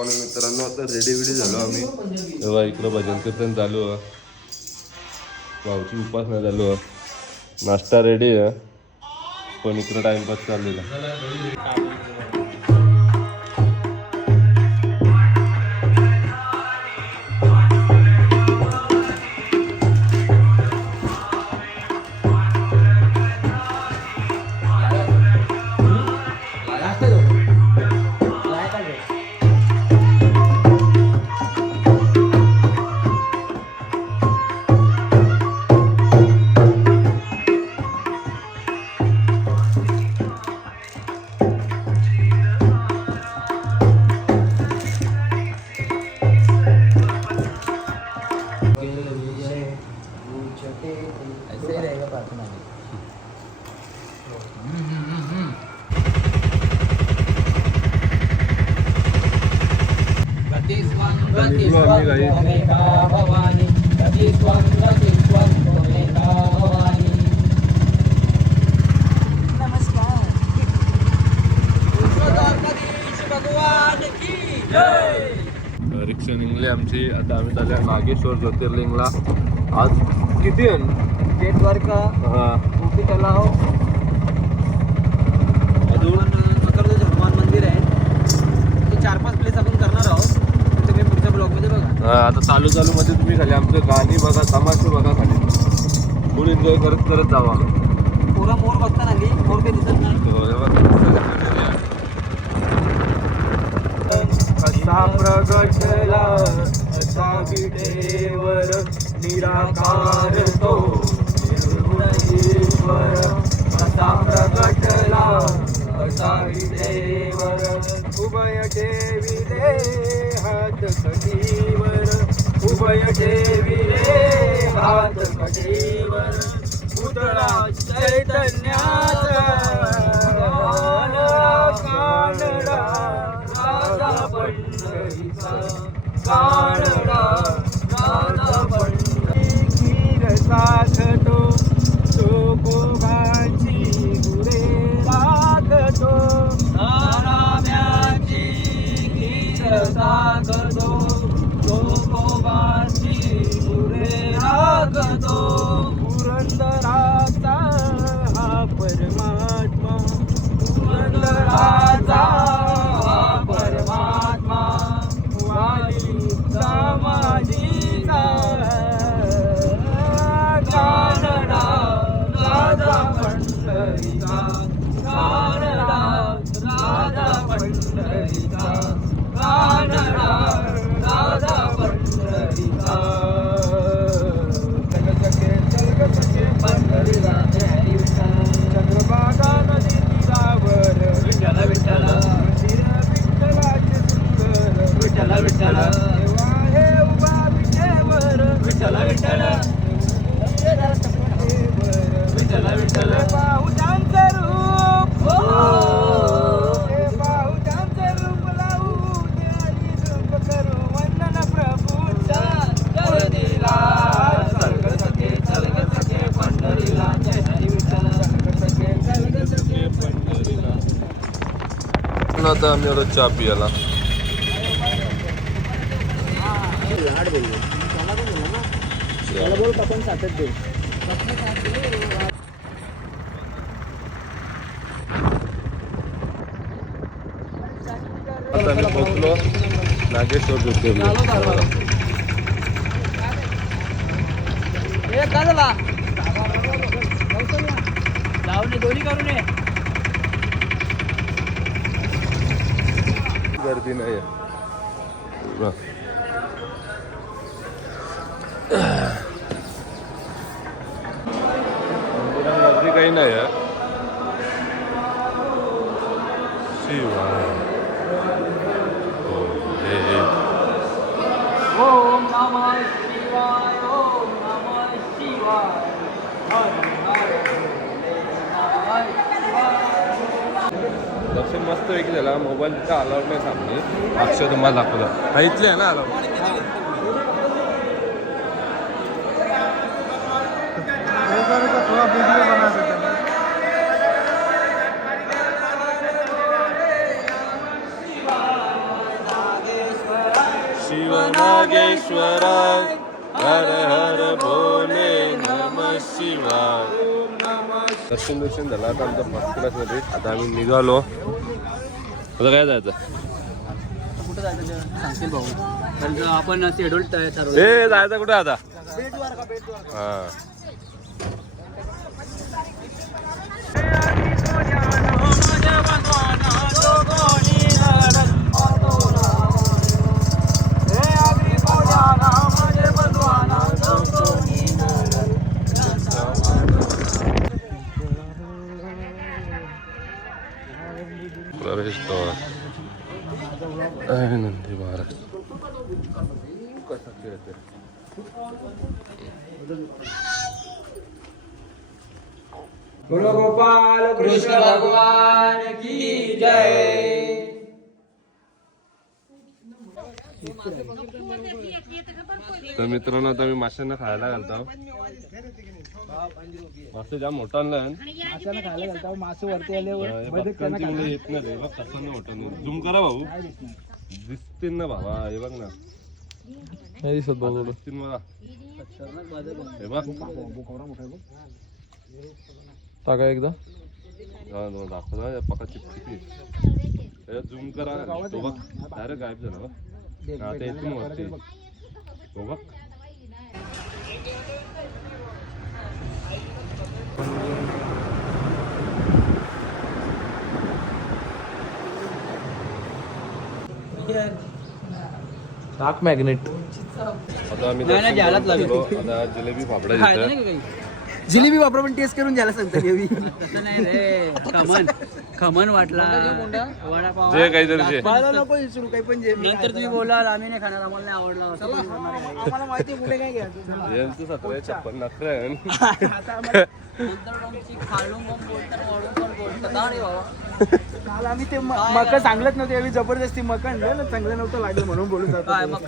Morning मित्रांनो आता ready विडी झालो आम्ही. तेव्हा इकडं भजन कीर्तन चालू आहे. भाऊची उपासना चालू आहे. नाश्ता रेडी आहे. पण इकडं टाइमपास चाललेला नागेश्वर ज्योतिर्लिंगला. आज किती आहे? द्वारका. हा. गोपी तलाव अजून मकरदोज हनुमान मंदिर आहे. हे चार पाच प्लेस आपण करणार आहोत. ते तुम्ही पुढच्या ब्लॉगमध्ये बघा. हा, आता चालू चालू मध्ये तुम्ही खाली आमचं गाणी बघा तमाशे बघा खाली. फुल एन्जॉय करत करत जावा. पोरं मोर बघता ना गी मोर काही दिसत नाही. हो, हे. कसा प्रगटला? असा निराकार तो. निर्गुणेश्वर कसा प्रगटला असा विटेवर उभय ठेविले हात कटीवर उभय ठेविले हात कटीवर पुतळा चैतन्याचा कानडा राजा पंढरीचा. आता आम्ही आलो चहा पियाला आता मी पोहोचलो नागेश्वर ज्योतिर्लिंग काय झाला लावणे दोन्ही करून ये गर्दी नाही आहे वा. मंदिरात गर्दी काही नाही आहे दर्शन मस्त पैकी झाला मोबाईल तिथं अलाउड नाही सामने अक्षय तुम्हाला दाखवलं हा इथले आहे ना अलाउड थोड़ा वीडियो बना देते हैं शिव नागेश्वराय हर हर भोले नम शिवाय दर्शन दर्शन झालं आता आमचा फर्स्ट क्लासमध्ये आता आम्ही निघालो आता काय जायचं कुठं जायचं ते सांगतील भाऊ? कारण का आपण शेड्यूल ठरवलं. ए जायचं कुठे आता? हा. प्रवेशद्वार आहे नंदी महाराज कसा खेळते गोपाल कृष्ण भगवान की जय तर मित्रांनो आता मी माशांना खायला घालतो. मासे जाम मोठा आणलाय. माशाला खायला घालता मासे वरती आले पक्कांची मुलं येत नाही रे बघ कसं मोठं झूम करा भाऊ. दिसतील ना भावा हे बघ ना. नाही दिसत दिसतील मला. हे बघ. टाका एकदा. दाखव ना, या पका चिपचिपी. त्याच्यात झूम करा. तो बघ. डायरेक्ट गायब झाला बघ. हा, आता येतील वरती तो बघ टाक मॅग्नेट आता आम्ही नाही, नाही, दर्शन घ्यायलाच करून लागेल. गेलो. आता जिलेबी फाफडा घेतोय जिलेबी वापरा पण टेस्ट करून द्यायला सांगता तसं नाही रे. खमन. खमन वाटला. वडापाव. जे काहीतरी जे. नको विचारू काही पण जे नंतर तुम्ही बोलाल आम्ही नाही खाणार आम्हाला नाही आवडला. आम्हाला माहिती पुढे काय घ्यायचं. यांचं सतरा छप्पन नखरे आहे. काल आम्ही ते म- मका चांगलंच नव्हते यावेळी जबरदस्ती मका आणलं ना चांगलं नव्हतं लागलं म्हणून बोलून जातो आम्हाला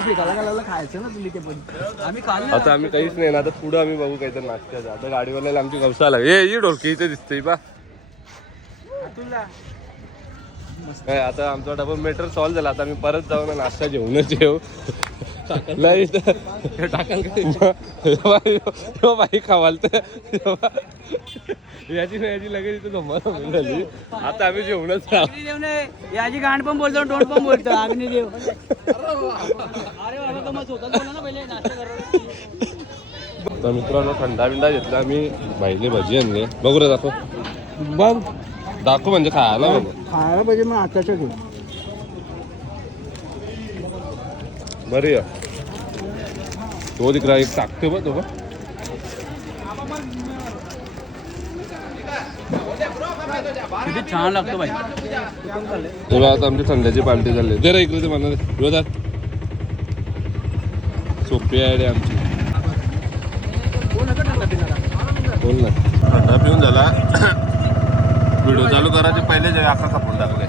फेकायला घालायला खायचं ना तुम्ही ते पण. आम्ही खाल्लं आता आम्ही काहीच नाही ना आता पुढे आम्ही बघू काहीतरी नाश्त्याचं. आता गाडीवाल्याला आमची गवसाला ए ही ढोलकी इथे दिसते बा. तुला काय आता आमचा डबल मेटर सॉल्व झाला. आता आम्ही परत जाऊ ना नाश्ता घेऊनच येऊ. नाही बाई खावाल तर याची नाही याची लगेच इथे धम्मी झाली आता आम्ही जेवणच याची गाण पण बोलतो तोंड पण बोलतो अग्निदेव. अरे बाबा का मग स्वतःच बोला ना पहिले नाश्ता करा तर मित्रांनो थंडा बिंडा घेतला आम्ही. बाईले भजी आणले. बघू रे दाखव. बघ. दाखव म्हणजे खायला खायला पाहिजे मग आताच्या घेऊ बरी तो तिकडा एक टाकते बघ तो किती छान लागतो बाई. तेव्हा आता आमची थंड्याची पार्टी झाली. दे रे इकडे ते म्हणा. विरोधात सोपी आहे रे आमची. बोल ना. थंडा पिऊन झाला. व्हिडिओ चालू करायचे पहिले जे आखा कापून टाकले.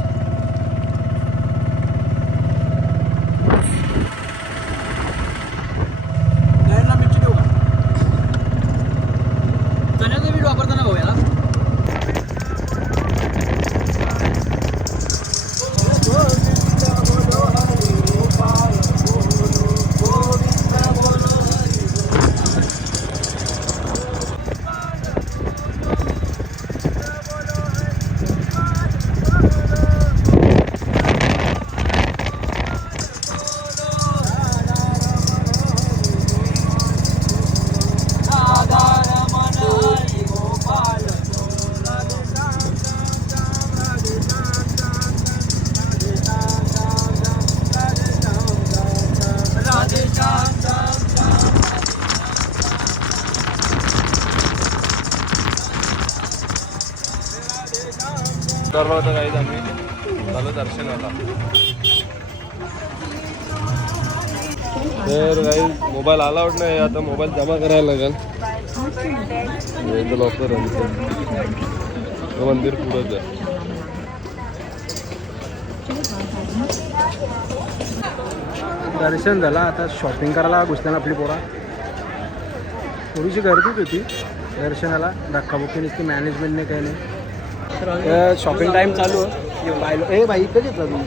तर काही मोबाईल अलाउड नाही आता मोबाईल जमा करायला लागेल. याचं लॉकर मंदिर पुढंच आहे. दर्शन झालं आता शॉपिंग करायला घुसल्यानं आपली पोरा. थोडीशी गर्दीच होती दर्शनाला. धक्काबुक्की नसती मॅनेजमेंटने काही नाही. शॉपिंग टाईम चालू. आहे बायलो ए बाई इकडे घेतला तुम्ही.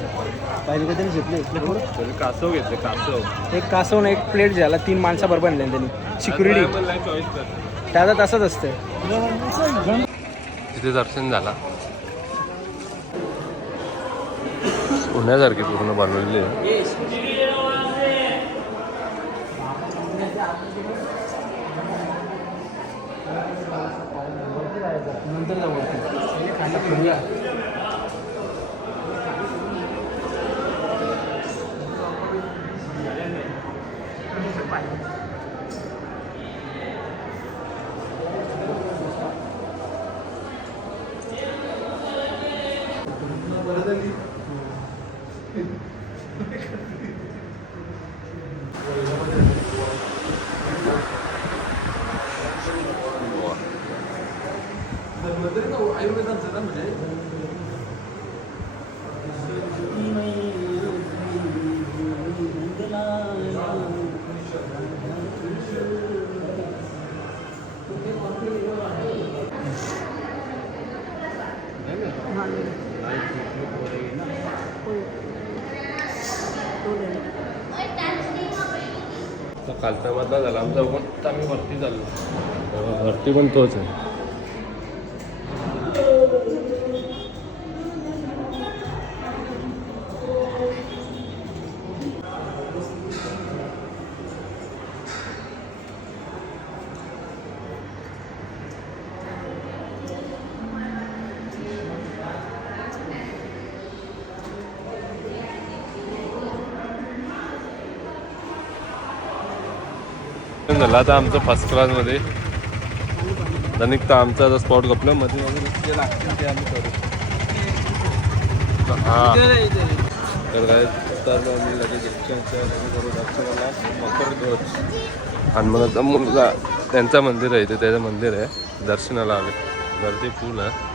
बायलो कधी घेतले. बरोबर कासव घेतले कासव. एक कासवून एक प्लेट झाला तीन माणसाबरोबर आणल्या त्यांनी. सिक्युरिटी. त्याचा तसंच असतं तिथे दर्शन झाला. पुण्यासारखी पूर्ण बनवलेली आहे. नंतर जाऊ वरती. मधला झाला आमचा पण आम्ही भरती झालो भरती पण तोच आहे झालं आता आमचं फर्स्ट क्लासमध्ये धनिक तर आमचा आता स्पॉट गपला. मध्ये वगैरे जे लागतील ते तर काय तर आम्ही लगेच रिक्षाच्या दर्शनाला मकर ध्वज. आणि मुलगा त्यांचं मंदिर आहे इथे त्याचं मंदिर आहे. दर्शनाला आले. गर्दी फुल आहे.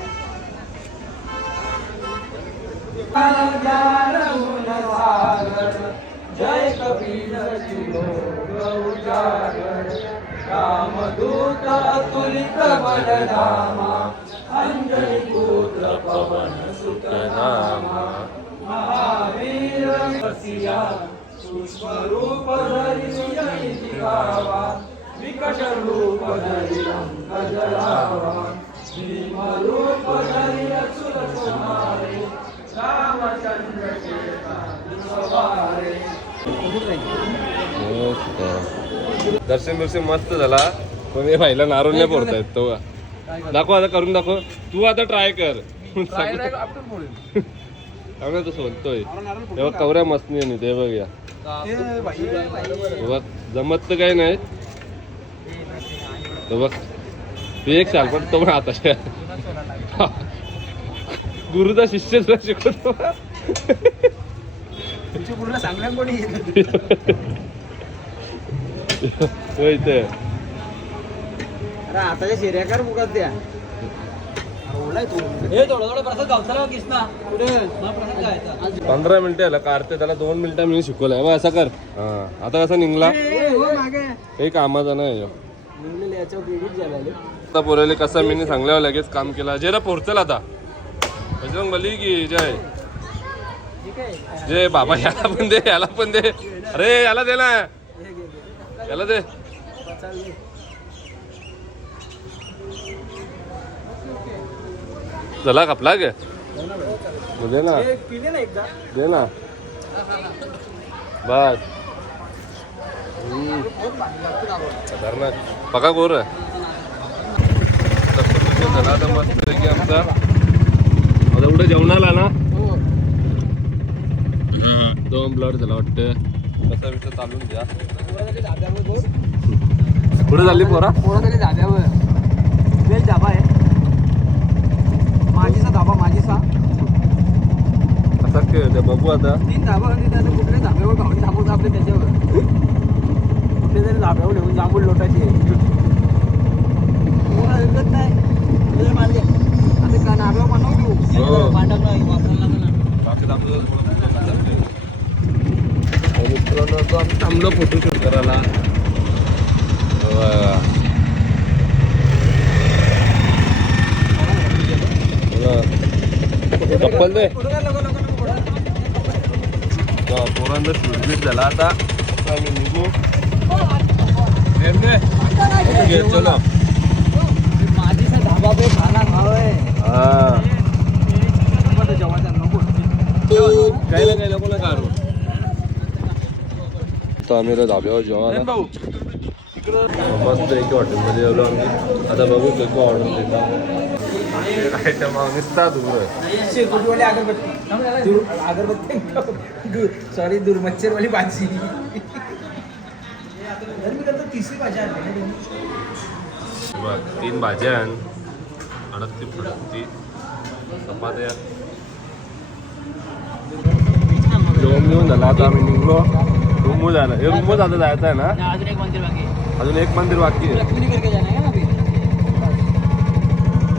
अतुलित बलधामा पवन सुतनामा महावीर रसिया सूक्ष्म धरि सुजनि दिखावा विकट रूप धरि अंक जलावा भीम रूप धरि असुर कुमारे रामचंद्र के सवारे हो, दर्शन दर्शन मस्त झाला. पण हे भाईला नारोल नाही येत तो. दाखव आता करून दाखव. तू आता ट्राय कर. सांग तू सोलतोय तेव्हा कवऱ्या मस्त नाही ते बघ या. हे बघ जमत तर काही नाही. तो बघ तू एक साल पण तो पण आता गुरुचा शिष्य तुला शिकवतो. तुमची पूर्ण सांगण्या कोणी तो इथे. अरे आताच्या शिर्याकार मुखात द्या. हे पंधरा मिनिटं आला कारते त्याला दोन मिनिटं मी शिकवलंय. बघ असं कर. हा आता कसा निघला? मागे. काही कामाचा नाही ह्यो. आता पोराले कसा मी सांगल्यावर लगेच काम केला. जे पोहोचल आता. बजरंग बली की जय. ठीक आहे. जय बाबा याला पण दे याला पण दे. अरे याला दे ना. याला दे. चला कापला गे दे ना. पिले ना एकदा. दे ना. बस. खतरनाक. पका गोर. झाला आता मस्त आमचा आता कुठे जेवणाला ना. दोन ब्लड झाला वाटतं. कसं विषय चालून द्या कुठे झाली पोरा? पोरातरी धाब्यावर वेज धाबा आहे माझीचा धाबा माझीचा. असा खेळ बघू आता. तीन धाबा होती त्याचं कुठल्या धाब्यावर गावडी थांबवतो आपले त्याच्यावर. कुठले तरी धाब्यावर ठेवून जांभूळ लोटायची. पोरं ऐकत नाही? मारले आता का धाब्यावर बनवून घेऊ. भांडक नाही वापरायला. आणि मित्रांनो आम्ही थांबलो फोटोशूट करायला बघा. बघा. चप्पल दे हा, पोरांचा शूट झाला आता आम्ही निघू प्रेम दे. ओके, चलो मस्त एक हॉटेलमध्ये जेवलो आम्ही. आता बघू शकतो ऑर्डर देता. मग नुसता दूर. शेकोटीवाली अगरबत्ती. सॉरी दूर. मच्छरवाली भाजी तिसरी भाजी. आणली बघ तीन भाज्या आण. अडकती फडकती. चपात्या. जेवण घेऊन झालं आता आम्ही निघलो. रूमू झालं. हे रूमच आता जायचं आहे. ना अजून एक मंदिर बाकी आहे.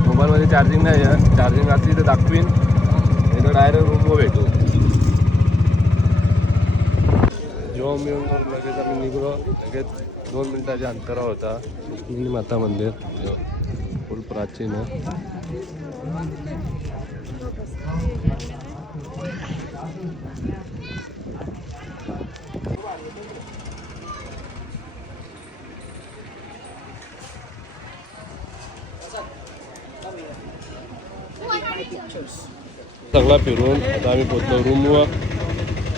मोबाईलमध्ये चार्जिंग नाही आहे. चार्जिंग असली तर दाखवीन. तर डायरेक्ट रूमवर भेटू. जेव्हा मी लगेच आम्ही निघलो लगेच दोन मिनिटाच्या अंतरावर होता. रुक्मिणी माता मंदिर. फुल प्राचीन आहे. सगळा फिरून आता आम्ही पोचलो. रूमवर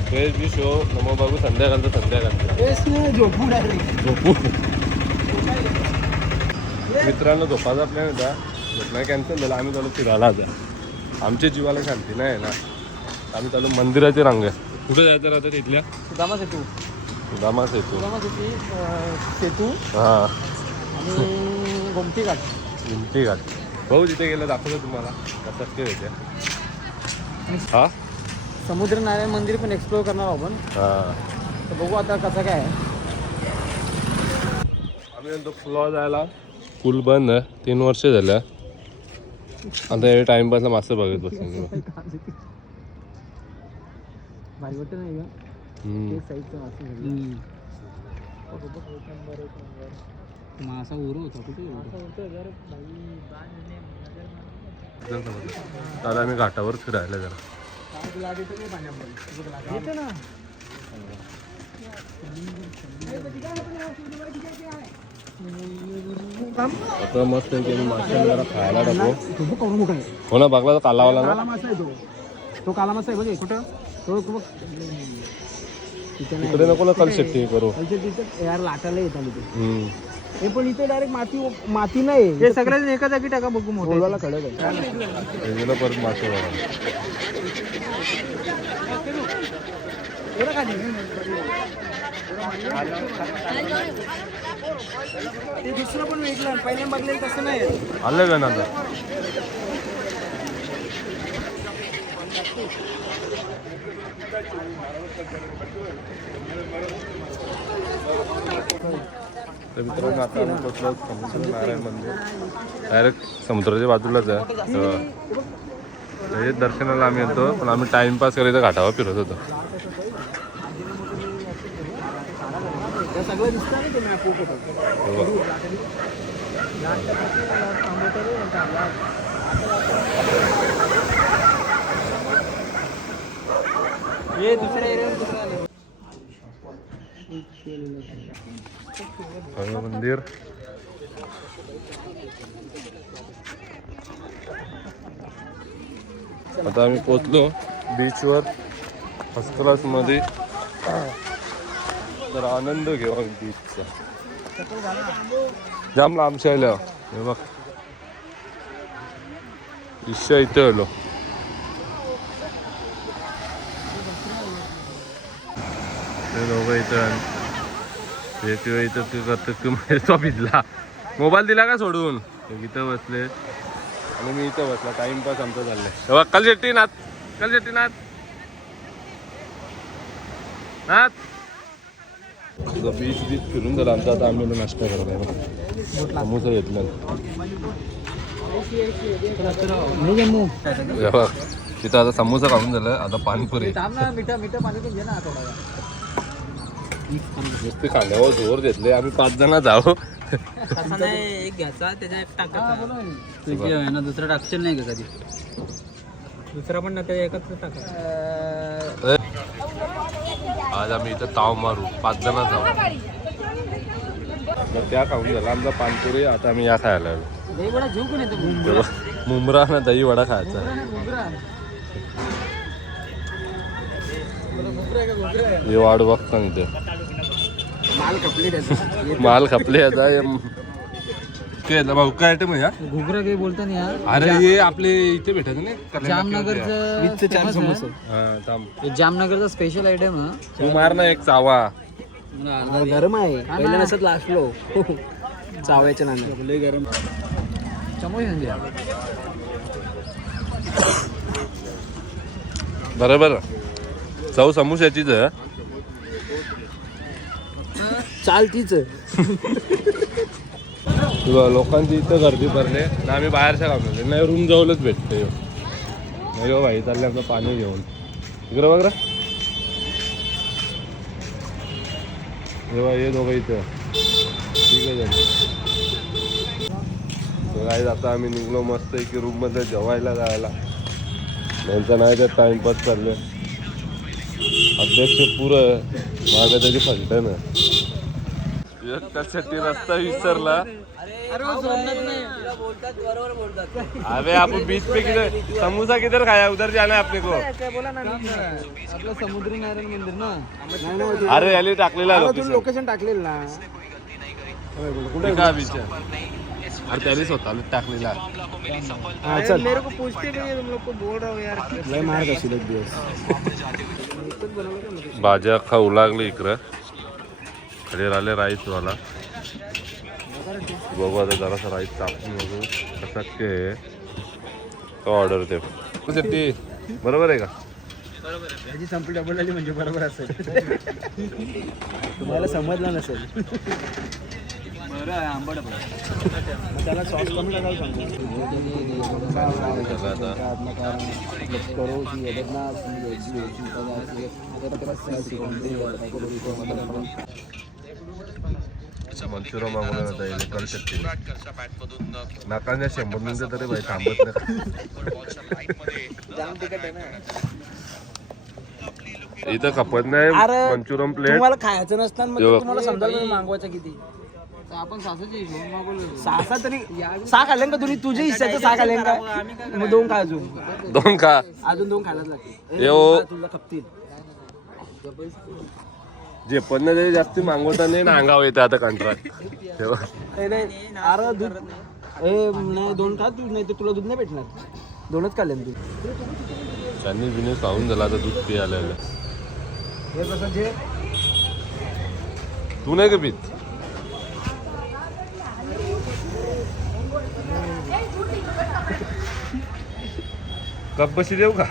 फ्रेश बी शो नमो बाबू संध्याकाळचं संध्याकाळचं. झोपू मित्रांनो झोपाचा प्लॅन होता झोपणं कॅन्सल झाला आम्ही चालू फिरायला आता. आमच्या जीवाला शांती नाही ना. आम्ही चालू मंदिराची रांग. कुठे जायचं राहतं तिथल्या सुदामा सेतू. सुदामा सेतू. सेतू हा. आणि गोमती घाट भिंती घाट भाऊ जिथे गेलं दाखवतो तुम्हाला. कसं ते होते हा? समुद्र नारायण मंदिर पण एक्सप्लोर करणार आपण. हा. तर बघू आता कसं काय आम्ही म्हणतो फुलावर जायला. पूल बंद आहे. तीन वर्ष झालं. आता हे टाइमपासला मासे बघत वाटत नाही का? मासा उर होता कुठे आता आम्ही घाटावर फिरायला जरा. ना. आता मस्त मासे जरा खायला टाकू हो ना बघला तर कालावाला ना? काला मासा आहे तो. तो काला मासा आहे बघ. कुठं? तो इकडे नको ना कल शेट्टी करू. यार लाटायला येत आली. हे पण इथे डायरेक्ट माती माती नाही. हे सगळ्या एका जागी टाका बघू मोठा. खडक आहे. हे परत मासे ते दुसरं पण वेगळं पहिले बघलेलं तसं नाही आलं का ना आता? तर मित्रांनो आता आम्ही पोचलो समुद्र नारायण मंदिर. डायरेक्ट समुद्राच्या बाजूलाच आहे. दर्शनाला आम्ही येतो पण आम्ही टाइमपास करायचा घाटावर फिरत होतो. दुसऱ्या एरियावर दुसरं आलं हनुमान मंदिर आता आम्ही पोचलो बीचवर फर्स्ट क्लासमध्ये तर आनंद घेऊ आम्ही बीचचा जाम लांबशा आल्या हे बघ. इच्छा इथे आलो. ते इथं ते ते इथं ते करतो तू तो भिजला. मोबाईल दिला का सोडून? इथं बसले. आणि मी इथं बसला. टाइमपास आमचा चाललाय तेव्हा कल शेट्टी नाथ. कल शेट्टी नाथ. नाथ. बीच बीच फिरून झाला. आमचा आता आम्ही नाश्ता करत समोसा घेतला. तिथं आता समोसा खाऊन झालं. आता पाणीपुरी. नुसते खाण्यावर जोर घेतले. आम्ही पाच जण जाऊ. तसा नाही एक घ्यायचा त्याच्या एक टाकायचा. ना. दुसरं टाकशील नाही का कधी? दुसरा पण ना ते टाका. आज आम्ही इथं ताव मारू. पाच जण जाऊ. मग त्या खाऊन झाला आमचा पानपुरी. आता आम्ही या खायला आलो. दही वडा घेऊ का नाही मुंबरा ना दही वडा खायचा हे वाढ बघ सांगते माल खपले आता हे भाऊ काय आयटम आहे हा? घुगरा काही बोलता नाही हा अरे हे आपले इथे भेटत नाही कर्नाटकामध्ये. जामनगरचं हा थांब. हे जामनगरचा स्पेशल आयटम हा तू मार ना एक चावा. गरम आहे. पहिल्या नसत लास्टलो चावायच्या लय गरम. बरोबर चव समोशाचीच आहे चाल तीच किंवा लोकांची इथं गर्दी भरले ना आम्ही बाहेरच्या कामले नाही रूम जवळच भेटते नाही हो भाई चालले आपलं पाणी घेऊन. इकडं बघ रे. तेव्हा ये दोघं इथं. ठीक आहे काय आता आम्ही निघलो मस्त की रूममध्ये जेवायला जायला. त्यांचं नाही तर टाइमपास चालले अध्यक्ष पुरं माझं त्याची फलटण. कशासाठी रस्ता विसरला. अबे आपण बीच पे किधर समोसा किधर खाया? उधर जाना है अपने को आपलं समुद्री नारायण मंदिर ना? अरे याली टाकलेला लोकेशन लोकेशन टाकलेलं ना. कुठे का बीच अरे त्याने स्वतःला टाकलेला हा चल। मेरे को पूछते भी तुम लोग को बोल रहा हो यार। लय मार्ग असेल एक दिवस भाज्या खाऊ लागले इकडं खाली राहिले राईस वाला। बघू आता जरासा राईस टाकून बघू कसा के तो ऑर्डर ते साठी बरोबर आहे का? याची संपली डबल आली म्हणजे बरोबर असेल। तुम्हाला समजलं नसेल। त्याला सॉस कमी टाकायला सांगतो मंचुरा मागवला जाता येईल करू शकते. नाकांच्या शंभर मिनिटं तरी बाई थांबत नाही. इथं खपत नाही मंचुरियन प्लेट तुम्हाला खायचं नसतं मग यो. तर तुम्हाला समजायला मागवायचं किती? आपण सासूची घेऊन मागवलं सहा सहा तरी सहा खाल्ले का तुम्ही तुझ्या हिस्साचं सहा खाल्ले का? मग दोन खा अजून. दोन का अजून दोन खायलाच लागतील. यो. तुला खपतील. जे पण तरी जास्ती मागवता नाही ना अंगावर येते आता कंट्राक्ट ए, नाही, अरे दूध ए नाही दोन खा तू नाही तर तुला दूध नाही भेटणार. दोनच खाल्ले ना तू. त्यांनी बिने खाऊन झाला आता दूध पियाला हे कसं जे तू नाही का पित? कप देऊ का?